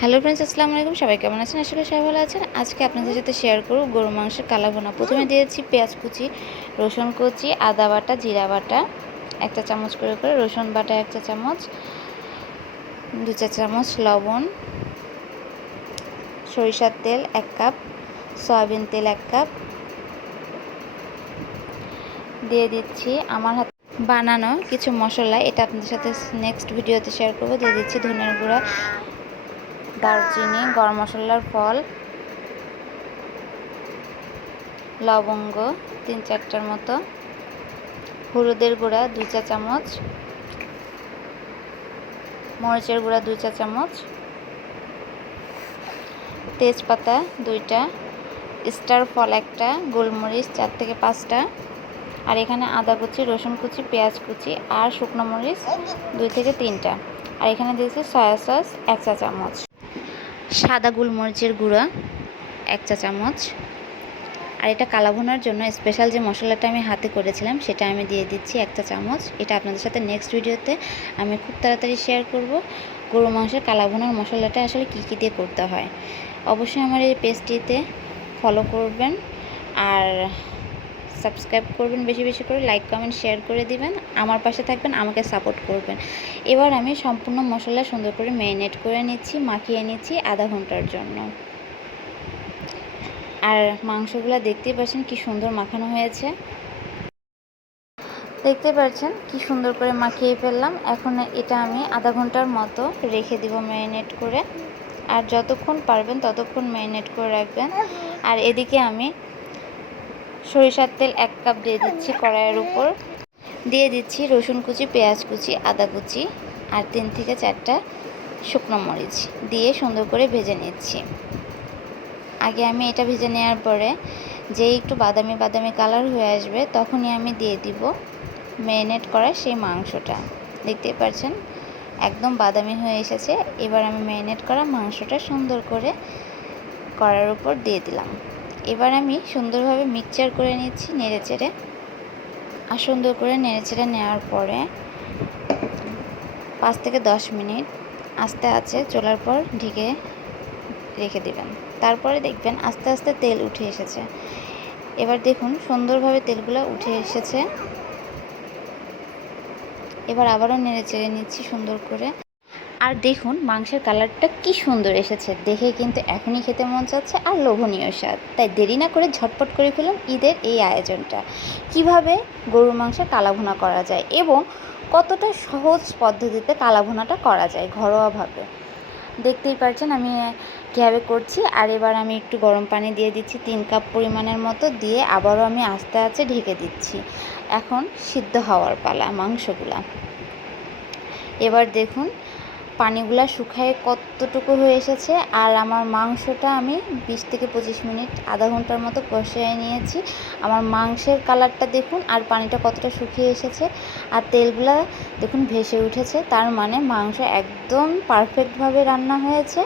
Hello friends, আসসালামু আলাইকুম। সবাই কেমন আছেন? আসলে সবাই ভালো আছেন। আজকে আপনাদের সাথে শেয়ার করব গরু মাংসের কালা ভুনা প্রথমে দিয়েছি পেঁয়াজ কুচি, রসুন কুচি, আদা বাটা, জিরা বাটা, একটা চামচ করে করে রসুন বাটা একটা চামচ, দু চা চামচ লবণ, সরিষার তেল এক কাপ, সয়াবিন তেল এক কাপ। দিয়ে দিচ্ছি আমার হাতে বানানো কিছু মশলা। এটা আপনাদের সাথে নেক্সট ভিডিওতে শেয়ার করব। দিয়ে দিচ্ছি ধনের গুঁড়া দারচিনি, গরম মশলার ফল, লবঙ্গ, তিন চারটার মতো, হলুদের গুঁড়া দুই চা চামচ, মরিচের গুঁড়া দুই চা চামচ, তেজপাতা দুইটা, স্টার ফল একটা, গোলমরিচ চার থেকে পাঁচটা, আর এখানে আদা কুচি, রসুন কুচি, পেঁয়াজ কুচি আর শুকনো মরিচ দুই থেকে তিনটা। আর এখানে দিয়েছি সয়া সস এক চা চামচ। সাদা গোলমরিচের গুঁড়া, এক চা চামচ। আর এটা কালা ভুনার জন্য স্পেশাল যে মশলাটা আমি হাতে করেছিলাম, সেটা আমি দিয়ে দিচ্ছি এক চা চামচ। এটা আপনাদের সাথে নেক্সট ভিডিওতে আমি খুব তাড়াতাড়ি শেয়ার করব। গরু মাংসের কালা ভুনার মশলাটা আসলে কী কী দিয়ে করতে হয়। অবশ্যই আমার এই পেজটিতে ফলো করবেন। আর সাবস্ক্রাইব করবেন বেশি বেশি করে, লাইক, কমেন্ট, শেয়ার করে দিবেন, আমার পাশে থাকবেন, আমাকে সাপোর্ট করবেন। এবার আমি সম্পূর্ণ মশলা সুন্দর করে ম্যারিনেট করে নিচ্ছি, মাখিয়ে নিচ্ছি আধা ঘণ্টার জন্য। আর মাংসগুলো দেখতেই পাচ্ছেন কি সুন্দর মাখানো হয়েছে। দেখতে পাচ্ছেন কি সুন্দর করে মাখিয়ে ফেললাম। এখন এটা আমি আধা ঘণ্টার মতো রেখে দিব ম্যারিনেট করে। আর যতক্ষণ পারবেন ততক্ষণ ম্যারিনেট করে রাখবেন। আর এদিকে আমি সরিষার তেল এক কাপ দিয়ে দিচ্ছি কড়াইয়ের উপর। দিয়ে দিচ্ছি রসুন কুচি, পেঁয়াজ কুচি, আদা কুচি আর তিন থেকে চারটা শুকনো মরিচ দিয়ে সুন্দর করে ভেজে নিচ্ছি। আগে আমি এটা ভেজে নেওয়ার পরে যেই একটু বাদামি বাদামি কালার হয়ে আসবে তখনই আমি দিয়ে দিব ম্যারিনেট করা সেই মাংসটা। দেখতেই পাচ্ছেন একদম বাদামি হয়ে এসেছে। এবার আমি ম্যারিনেট করা মাংসটা সুন্দর করে কড়ার উপর দিয়ে দিলাম। এবার আমি সুন্দরভাবে মিক্সচার করে নিচ্ছি নেড়ে চেড়ে আর সুন্দর করে নেড়ে চেড়ে নেওয়ার পরে পাঁচ থেকে দশ মিনিট আস্তে আছে চলার পর ঢেকে রেখে দিবেন। তারপরে দেখবেন আস্তে আস্তে তেল উঠে এসেছে। এবার দেখুন সুন্দরভাবে তেলগুলো উঠে এসেছে। এবার আবারও নেড়ে চেড়ে নিচ্ছি সুন্দর করে। আর দেখুন মাংসের কালারটা কি সুন্দর এসেছে। দেখে কিন্তু এখনই খেতে মন চাচ্ছে আর লোভনীয় স্বাদ। তাই দেরি না করে ঝটপট করে ফেলুন ঈদের এই আয়োজনটা। কীভাবে গরুর মাংসের কালাভুনা করা যায় এবং কতটা সহজ পদ্ধতিতে কালাভুনাটা করা যায় ঘরোয়াভাবে। দেখতেই পারছেন আমি কীভাবে করছি। আর এবার আমি একটু গরম পানি দিয়ে দিচ্ছি তিন কাপ পরিমাণের মতো দিয়ে আবারও আমি আস্তে আস্তে ঢেকে দিচ্ছি। এখন সিদ্ধ হওয়ার পালা মাংসগুলা। এবার দেখুন পানিগুলা শুকায় কতটুকু হয়ে এসেছে আর আমার মাংসটা আমি বিশ থেকে পঁচিশ মিনিট, আধা ঘণ্টার মতো কষিয়ে নিয়েছি। আমার মাংসের কালারটা দেখুন আর পানিটা কতটা শুকিয়ে এসেছে। আর তেলগুলা দেখুন ভেসে উঠেছে, তার মানে মাংস একদম পারফেক্টভাবে রান্না হয়েছে।